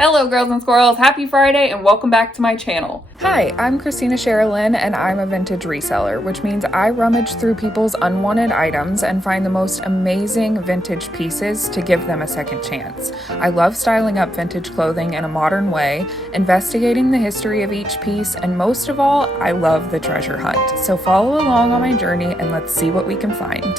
Hello girls and squirrels, happy Friday and welcome back to my channel. Hi, I'm Christina Sherilyn and I'm a vintage reseller, which means I rummage through people's unwanted items and find the most amazing vintage pieces to give them a second chance. I love styling up vintage clothing in a modern way, investigating the history of each piece, and most of all, I love the treasure hunt. So follow along on my journey and let's see what we can find.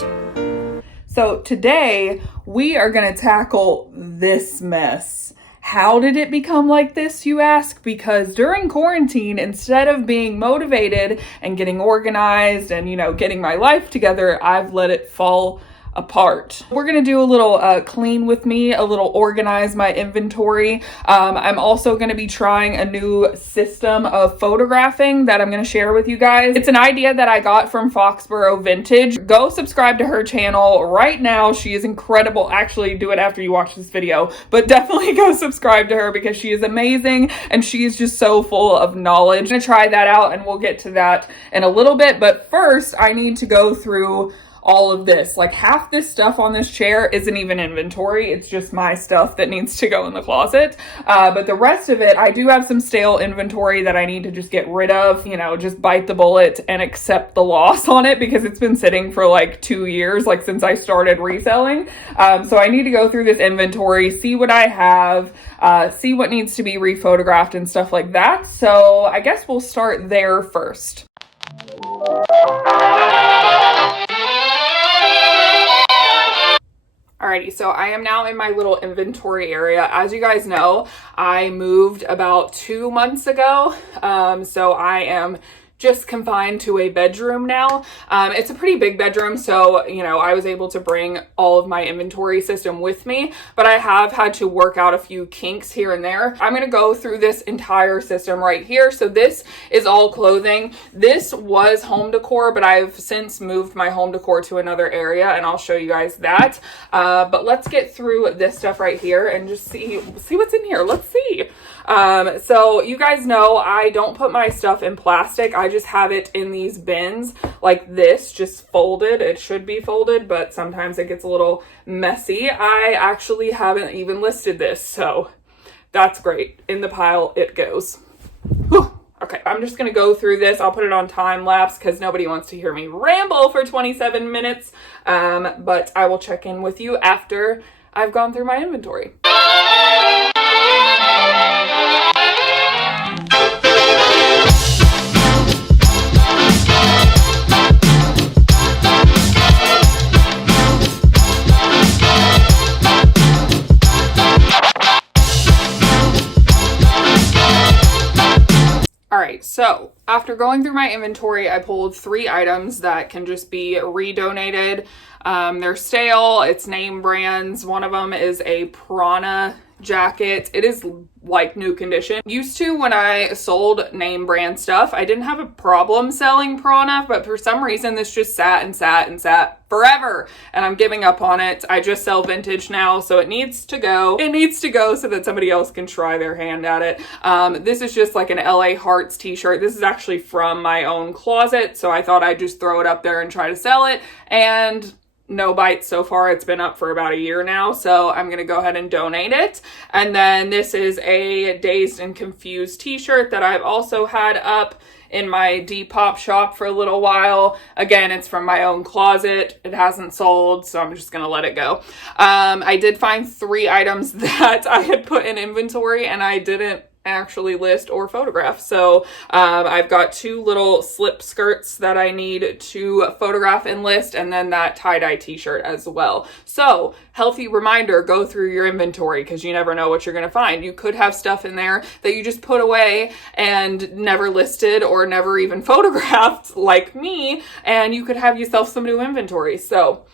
So today we are going to tackle this mess. How did it become like this, you ask? Because during quarantine, instead of being motivated and getting organized and, getting my life together, I've let it fall apart. We're going to do a little clean with me, a little organize my inventory. I'm also going to be trying a new system of photographing that I'm going to share with you guys. It's an idea that I got from Foxborough Vintage. Go subscribe to her channel right now. She is incredible. Actually, do it after you watch this video, but definitely go subscribe to her because she is amazing and she is just so full of knowledge. I'm going to try that out and we'll get to that in a little bit, but first I need to go through all of this. Like half this stuff on this chair isn't even inventory. It's just my stuff that needs to go in the closet. But the rest of it, I do have some stale inventory that I need to just get rid of, just bite the bullet and accept the loss on it because it's been sitting for like 2 years, like since I started reselling. So I need to go through this inventory, see what I have, see what needs to be rephotographed and stuff like that. So I guess we'll start there first. Alrighty, so I am now in my little inventory area. As you guys know, I moved about 2 months ago, so I am just confined to a bedroom now. It's a pretty big bedroom, so, I was able to bring all of my inventory system with me, but I have had to work out a few kinks here and there. I'm gonna go through this entire system right here. So this is all clothing. This was home decor, but I've since moved my home decor to another area, and I'll show you guys that. But let's get through this stuff right here and just see what's in here. Let's see. So you guys know I don't put my stuff in plastic. I just have it in these bins like this, just folded. It should be folded, but sometimes it gets a little messy. I actually haven't even listed this, so that's great. In the pile it goes. Whew. Okay, I'm just gonna go through this. I'll put it on time lapse because nobody wants to hear me ramble for 27 minutes. But I will check in with you after I've gone through my inventory. Alright, so after going through my inventory, I pulled 3 items that can just be redonated. They're stale, it's name brands. One of them is a Prana jacket. It is like new condition. Used to, when I sold name brand stuff, I didn't have a problem selling Prana, but for some reason this just sat and sat and sat forever and I'm giving up on it. I just sell vintage now, so it needs to go. It needs to go so that somebody else can try their hand at it. This is just like an LA Hearts t-shirt. This is actually from my own closet, so I thought I'd just throw it up there and try to sell it, and no bites so far. It's been up for about a year now, so I'm gonna go ahead and donate it. And then this is a Dazed and Confused t-shirt that I've also had up in my Depop shop for a little while. Again, it's from my own closet. It hasn't sold, so I'm just gonna let it go. I did find 3 items that I had put in inventory and I didn't actually list or photograph. So I've got 2 little slip skirts that I need to photograph and list, and then that tie-dye t-shirt as well. So healthy reminder, go through your inventory because you never know what you're going to find. You could have stuff in there that you just put away and never listed or never even photographed like me, and you could have yourself some new inventory. So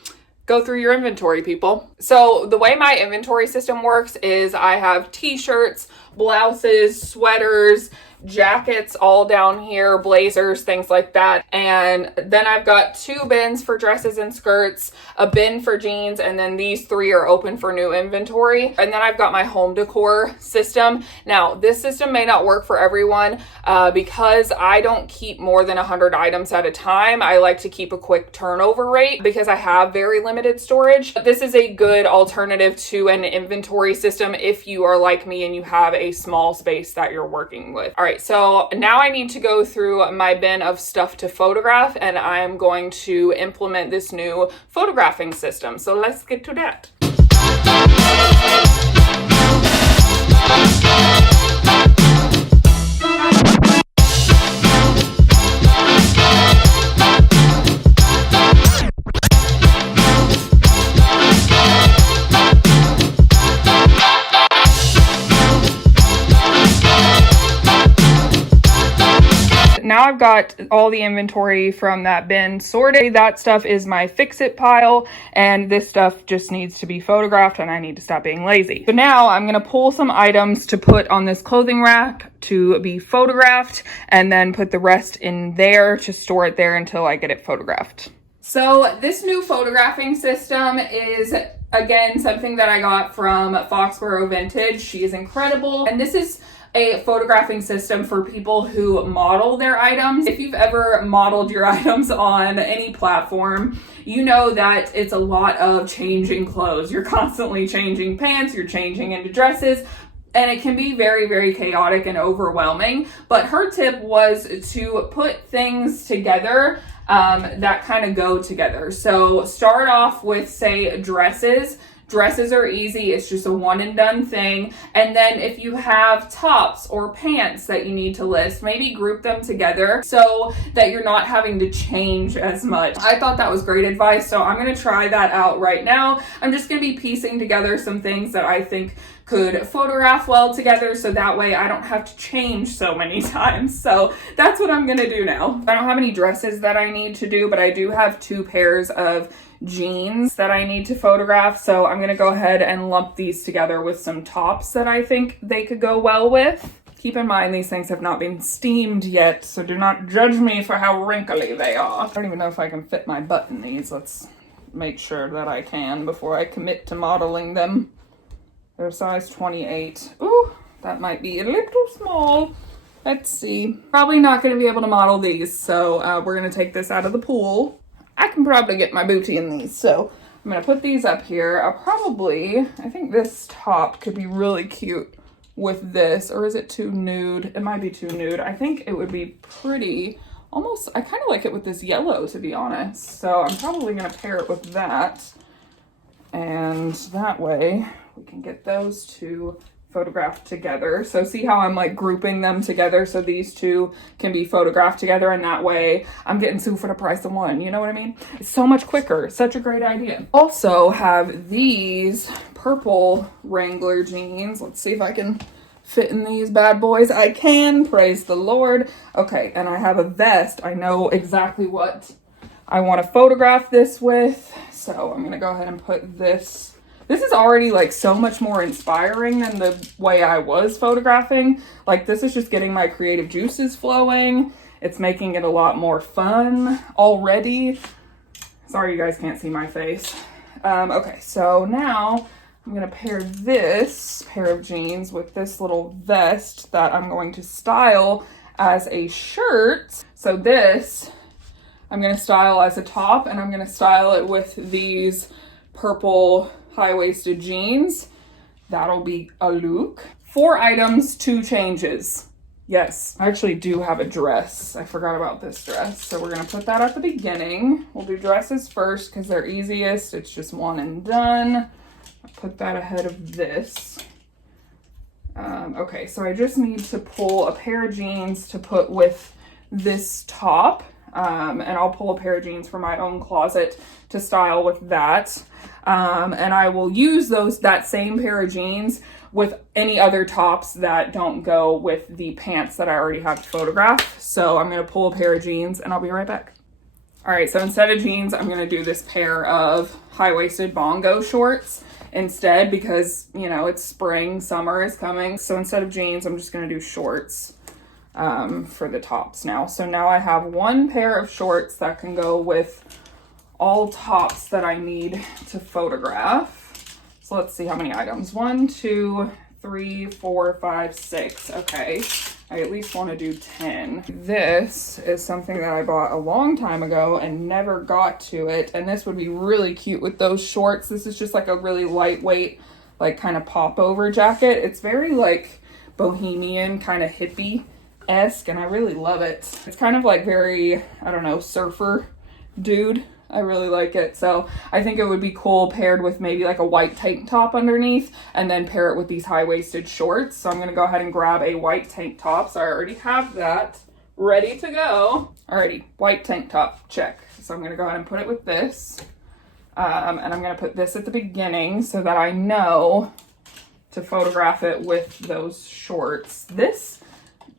go through your inventory, people. So the way my inventory system works is I have t-shirts, blouses, sweaters, jackets all down here, blazers, things like that. And then I've got 2 bins for dresses and skirts, a bin for jeans, and then these 3 are open for new inventory. And then I've got my home decor system. Now, this system may not work for everyone because I don't keep more than 100 items at a time. I like to keep a quick turnover rate because I have very limited storage. But this is a good alternative to an inventory system if you are like me and you have a small space that you're working with. All right, so now I need to go through my bin of stuff to photograph, and I'm going to implement this new photographing system. So let's get to that. Now I've got all the inventory from that bin sorted. That stuff is my fix-it pile, and this stuff just needs to be photographed, and I need to stop being lazy. So now I'm gonna pull some items to put on this clothing rack to be photographed, and then put the rest in there to store it there until I get it photographed. So this new photographing system is, again, something that I got from Foxborough Vintage. She is incredible, and this is a photographing system for people who model their items. If you've ever modeled your items on any platform, you know that it's a lot of changing clothes. You're constantly changing pants, you're changing into dresses, and it can be very, very chaotic and overwhelming. But her tip was to put things together that kind of go together. So start off with, say, dresses. Dresses are easy. It's just a one and done thing. And then if you have tops or pants that you need to list, maybe group them together so that you're not having to change as much. I thought that was great advice, so I'm going to try that out right now. I'm just going to be piecing together some things that I think could photograph well together, so that way I don't have to change so many times. So that's what I'm going to do now. I don't have any dresses that I need to do, but I do have 2 pairs of jeans that I need to photograph, so I'm gonna go ahead and lump these together with some tops that I think they could go well with. Keep in mind, these things have not been steamed yet, so do not judge me for how wrinkly they are. I don't even know if I can fit my butt in these. Let's make sure that I can before I commit to modeling them. They're size 28. Ooh, that might be a little small. Let's see. Probably not gonna be able to model these, so we're gonna take this out of the pool. I can probably get my booty in these, so I'm gonna put these up here. I think this top could be really cute with this, or is it too nude? It might be too nude. I think it would be pretty, almost, I kind of like it with this yellow, to be honest. So I'm probably gonna pair it with that, and that way we can get those 2 photographed together. So see how I'm like grouping them together so these 2 can be photographed together, and that way I'm getting 2 for the price of 1. You know what I mean? It's so much quicker. Such a great idea. Also have these purple Wrangler jeans. Let's see if I can fit in these bad boys. I can, praise the Lord. Okay, and I have a vest. I know exactly what I want to photograph this with. So I'm gonna go ahead and put this. This is already like so much more inspiring than the way I was photographing. Like, this is just getting my creative juices flowing. It's making it a lot more fun already. Sorry you guys can't see my face. Okay, so now I'm gonna pair this pair of jeans with this little vest that I'm going to style as a shirt. So this, I'm gonna style as a top, and I'm gonna style it with these purple high-waisted jeans. That'll be a look. 4 items, 2 changes. Yes, I actually do have a dress. I forgot about this dress. So we're gonna put that at the beginning. We'll do dresses first because they're easiest. It's just one and done. I'll put that ahead of this. Okay, so I just need to pull a pair of jeans to put with this top. And I'll pull a pair of jeans from my own closet to style with that. And I will use that same pair of jeans with any other tops that don't go with the pants that I already have to photograph. So I'm going to pull a pair of jeans and I'll be right back. All right, so instead of jeans, I'm going to do this pair of high-waisted bongo shorts. instead because, you know, it's spring, summer is coming. So instead of jeans, I'm just going to do shorts for the tops now. So now I have one pair of shorts that can go with all tops that I need to photograph. So let's see how many items. 1, 2, 3, 4, 5, 6. Okay. I at least want to do 10. This is something that I bought a long time ago and never got to it. And this would be really cute with those shorts. This is just like a really lightweight, like kind of pop over jacket. It's very like bohemian, kind of hippie-esque, and I really love it. It's kind of like very, I don't know, surfer dude. I really like it. So I think it would be cool paired with maybe like a white tank top underneath and then pair it with these high-waisted shorts. So I'm going to go ahead and grab a white tank top. So I already have that ready to go. Alrighty, white tank top, check. So I'm going to go ahead and put it with this. And I'm going to put this at the beginning so that I know to photograph it with those shorts.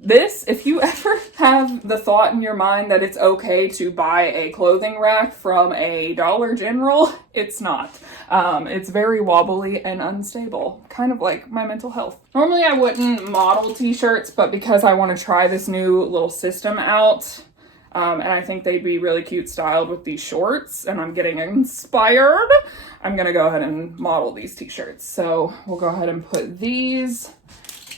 This, if you ever have the thought in your mind that it's okay to buy a clothing rack from a Dollar General, it's not. It's very wobbly and unstable, kind of like my mental health. Normally I wouldn't model t-shirts, but because I want to try this new little system out, and I think they'd be really cute styled with these shorts, and I'm getting inspired, I'm going to go ahead and model these t-shirts. So we'll go ahead and put these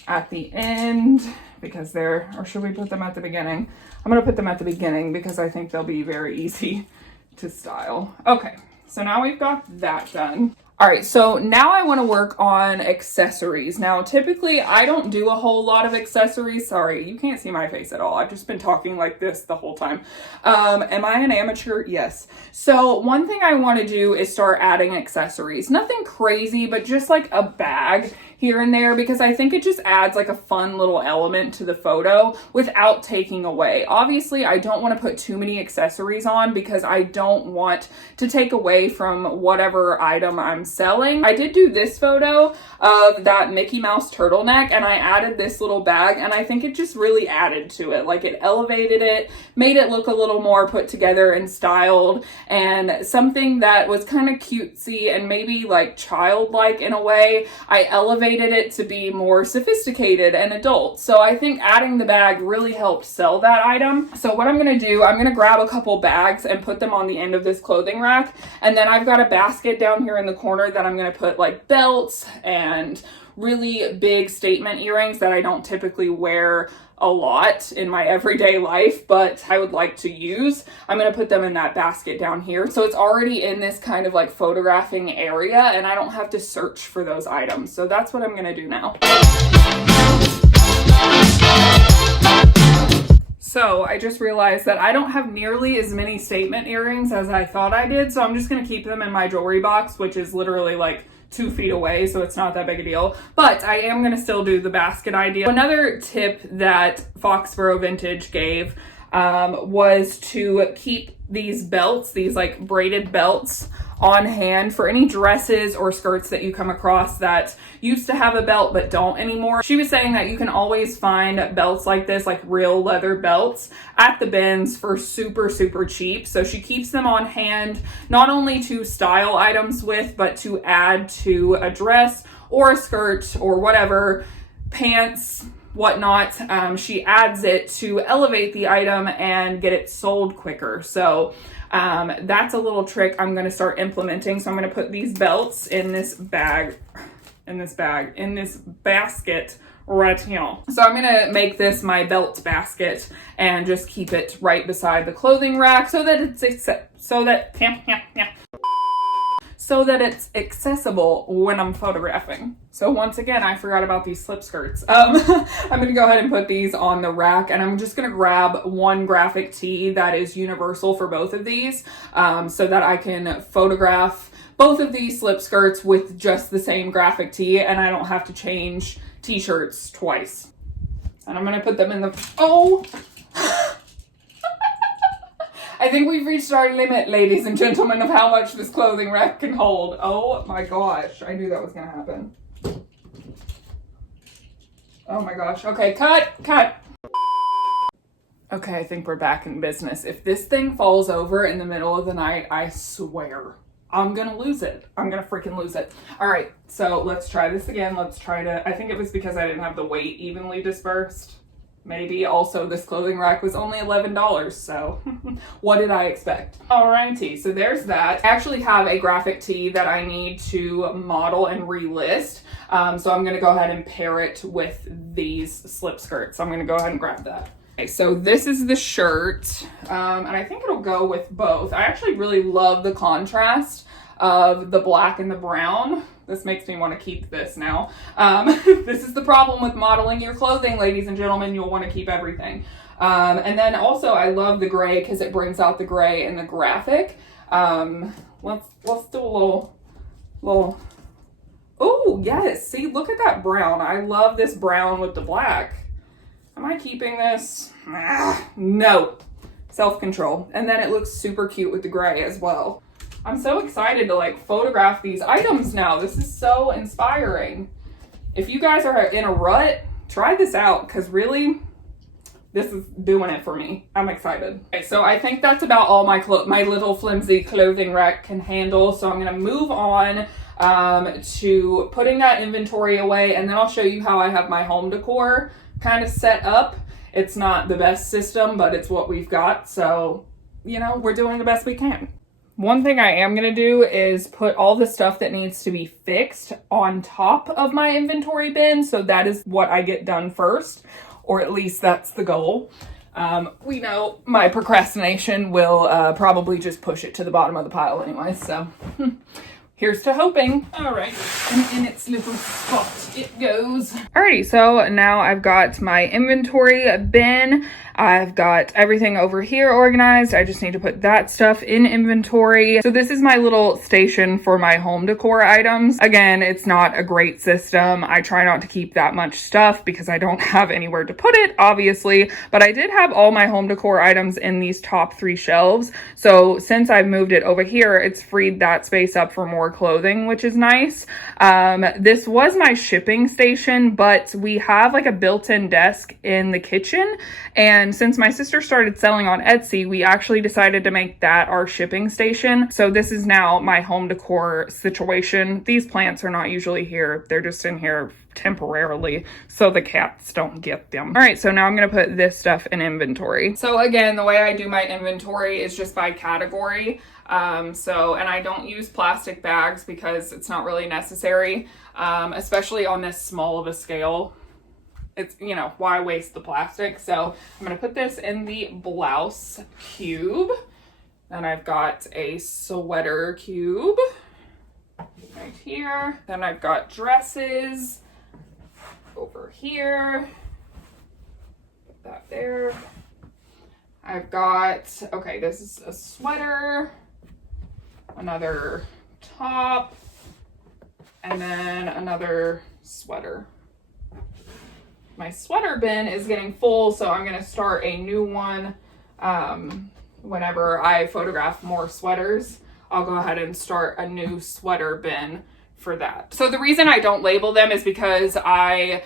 at the end, because they're, or should we put them at the beginning? I'm going to put them at the beginning because I think they'll be very easy to style. Okay, so now we've got that done. All right, so now I want to work on accessories. Now, typically I don't do a whole lot of accessories. Sorry, you can't see my face at all. I've just been talking like this the whole time. Am I an amateur? Yes. So one thing I want to do is start adding accessories. Nothing crazy, but just like a bag here and there, because I think it just adds like a fun little element to the photo without taking away. Obviously, I don't want to put too many accessories on because I don't want to take away from whatever item I'm selling. I did do this photo of that Mickey Mouse turtleneck and I added this little bag and I think it just really added to it. Like it elevated it, made it look a little more put together and styled, and something that was kind of cutesy and maybe like childlike in a way. I elevated it to be more sophisticated and adult. So I think adding the bag really helped sell that item. So what I'm going to do, I'm going to grab a couple bags and put them on the end of this clothing rack. And then I've got a basket down here in the corner that I'm going to put like belts and really big statement earrings that I don't typically wear a lot in my everyday life, but I would like to use. I'm going to put them in that basket down here. So it's already in this kind of like photographing area and I don't have to search for those items. So that's what I'm going to do now. So I just realized that I don't have nearly as many statement earrings as I thought I did. So I'm just going to keep them in my jewelry box, which is literally like 2 feet away, so it's not that big a deal, but I am going to still do the basket idea. Another tip that Foxborough Vintage gave was to keep these belts, these like braided belts, on hand for any dresses or skirts that you come across that used to have a belt but don't anymore. She was saying that you can always find belts like this, like real leather belts, at the bins for super, super cheap. So she keeps them on hand, not only to style items with, but to add to a dress or a skirt or whatever, pants, whatnot. She adds it to elevate the item and get it sold quicker. So that's a little trick I'm going to start implementing. So I'm going to put these belts in this basket right here. So I'm going to make this my belt basket and just keep it right beside the clothing rack so that it's accessible when I'm photographing. So once again, I forgot about these slip skirts. I'm going to go ahead and put these on the rack, and I'm just going to grab one graphic tee that is universal for both of these, so that I can photograph both of these slip skirts with just the same graphic tee, and I don't have to change t-shirts twice. And I'm going to put them in the, I think we've reached our limit, ladies and gentlemen, of how much this clothing rack can hold. Oh my gosh, I knew that was gonna happen. Oh my gosh, okay, cut. Okay, I think we're back in business. If this thing falls over in the middle of the night, I swear I'm gonna lose it. I'm gonna freaking lose it. All right, so let's try this again. Let's try to, I think it was because I didn't have the weight evenly dispersed. Maybe. Also, this clothing rack was only $11, so what did I expect? Alrighty, so there's that. I actually have a graphic tee that I need to model and relist. So I'm gonna go ahead and pair it with these slip skirts. So I'm gonna go ahead and grab that. Okay, so this is the shirt, and I think it'll go with both. I actually really love the contrast of the black and the brown. This makes me want to keep this now. This is the problem with modeling your clothing, ladies and gentlemen. You'll want to keep everything. And then also I love the gray because it brings out the gray in the graphic. Let's do a little. Oh, yes. See, look at that brown. I love this brown with the black. Am I keeping this? No. Self-control. And then it looks super cute with the gray as well. I'm so excited to like photograph these items now. This is so inspiring. If you guys are in a rut, try this out because really, this is doing it for me. I'm excited. Okay, so I think that's about all my little flimsy clothing rack can handle. So I'm gonna move on to putting that inventory away, and then I'll show you how I have my home decor kind of set up. It's not the best system, but it's what we've got. So, you know, we're doing the best we can. One thing I am going to do is put all the stuff that needs to be fixed on top of my inventory bin. So that is what I get done first, or at least that's the goal. We know my procrastination will probably just push it to the bottom of the pile anyway. So here's to hoping. All right, and in its little spot it goes. Alrighty, so now I've got my inventory bin. I've got everything over here organized. I just need to put that stuff in inventory. So this is my little station for my home decor items. Again, it's not a great system. I try not to keep that much stuff because I don't have anywhere to put it, obviously, but I did have all my home decor items in these top 3 shelves. So since I've moved it over here, it's freed that space up for more clothing, which is nice. This was my shipping station, but we have like a built-in desk in the kitchen, and since my sister started selling on Etsy, we actually decided to make that our shipping station. So this is now my home decor situation. These plants are not usually here. They're just in here temporarily so the cats don't get them. All right, so now I'm going to put this stuff in inventory. So again, the way I do my inventory is just by category. And I don't use plastic bags because it's not really necessary, especially on this small of a scale. It's, you know, why waste the plastic? So I'm going to put this in the blouse cube. Then I've got a sweater cube right here. Then I've got dresses over here. Put that there. I've got, okay, this is a sweater, another top, and then another sweater. My sweater bin is getting full, so I'm going to start a new one whenever I photograph more sweaters. I'll go ahead and start a new sweater bin for that. So the reason I don't label them is because I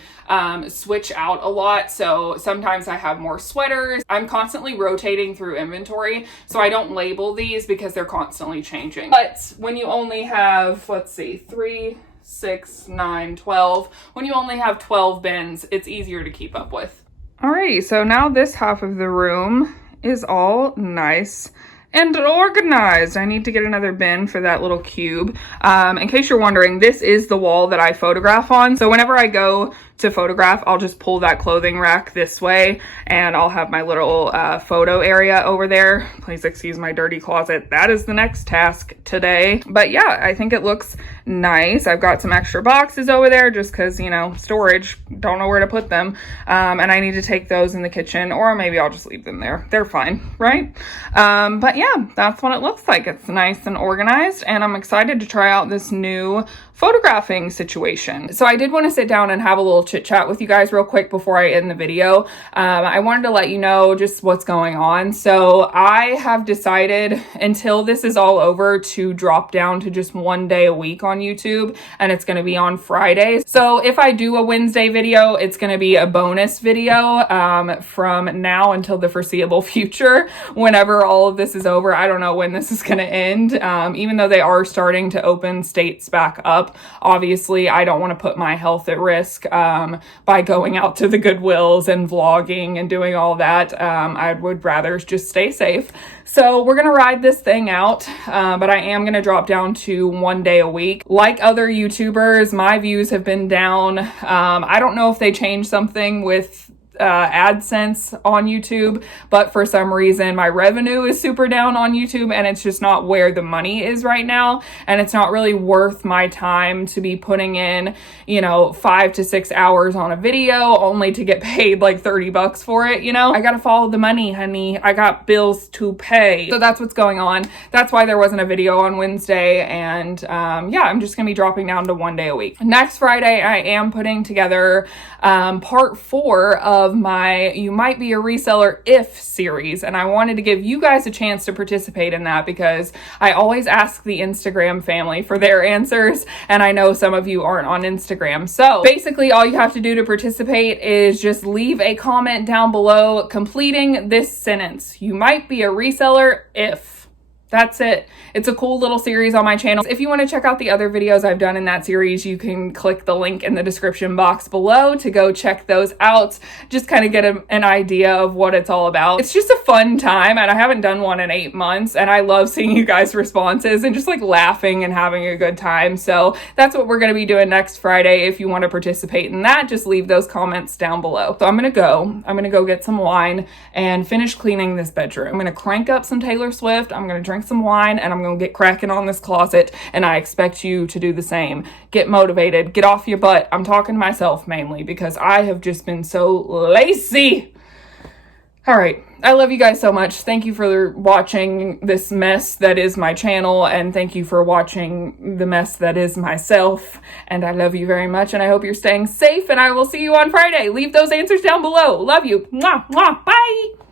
switch out a lot. So sometimes I have more sweaters. I'm constantly rotating through inventory, so I don't label these because they're constantly changing. But when you only have, let's see, 3, 6, 9, 12. When you only have 12 bins, it's easier to keep up with. Alrighty, so now this half of the room is all nice and organized. I need to get another bin for that little cube. In case you're wondering, this is the wall that I photograph on. So whenever I go to photograph, I'll just pull that clothing rack this way and I'll have my little photo area over there. Please excuse my dirty closet. That is the next task today. But yeah, I think it looks nice. I've got some extra boxes over there just because, you know, storage, don't know where to put them. And I need to take those in the kitchen, or maybe I'll just leave them there. They're fine, right? But yeah, that's what it looks like. It's nice and organized, and I'm excited to try out this new photographing situation. So I did want to sit down and have a little chit chat with you guys real quick before I end the video. I wanted to let you know just what's going on. So I have decided until this is all over to drop down to just 1 day a week on YouTube, and it's going to be on Fridays. So if I do a Wednesday video, it's going to be a bonus video from now until the foreseeable future. Whenever all of this is over, I don't know when this is going to end. Even though they are starting to open states back up, obviously I don't want to put my health at risk by going out to the Goodwills and vlogging and doing all that. I would rather just stay safe. So we're going to ride this thing out, but I am going to drop down to 1 day a week. Like other YouTubers, my views have been down. I don't know if they changed something with AdSense on YouTube, but for some reason my revenue is super down on YouTube, and it's just not where the money is right now, and it's not really worth my time to be putting in, you know, 5 to 6 hours on a video only to get paid like 30 bucks for it. You know, I gotta follow the money, honey. I got bills to pay. So that's what's going on. That's why there wasn't a video on Wednesday, and yeah, I'm just gonna be dropping down to 1 day a week. Next Friday I am putting together part 4 of my You Might Be a Reseller If series, and I wanted to give you guys a chance to participate in that because I always ask the Instagram family for their answers, and I know some of you aren't on Instagram. So basically all you have to do to participate is just leave a comment down below completing this sentence: you might be a reseller if. That's it. It's a cool little series on my channel. If you want to check out the other videos I've done in that series, you can click the link in the description box below to go check those out. Just kind of get an idea of what it's all about. It's just a fun time, and I haven't done one in 8 months, and I love seeing you guys' responses and just like laughing and having a good time. So that's what we're going to be doing next Friday. If you want to participate in that, just leave those comments down below. So I'm going to go get some wine and finish cleaning this bedroom. I'm going to crank up some Taylor Swift. I'm going to drink some wine, and I'm gonna get cracking on this closet, and I expect you to do the same. Get motivated, get off your butt. I'm talking to myself mainly because I have just been so lazy. All right, I love you guys so much. Thank you for watching this mess that is my channel, and thank you for watching the mess that is myself, and I love you very much, and I hope you're staying safe, and I will see you on Friday. Leave those answers down below. Love you. Mwah, mwah, bye.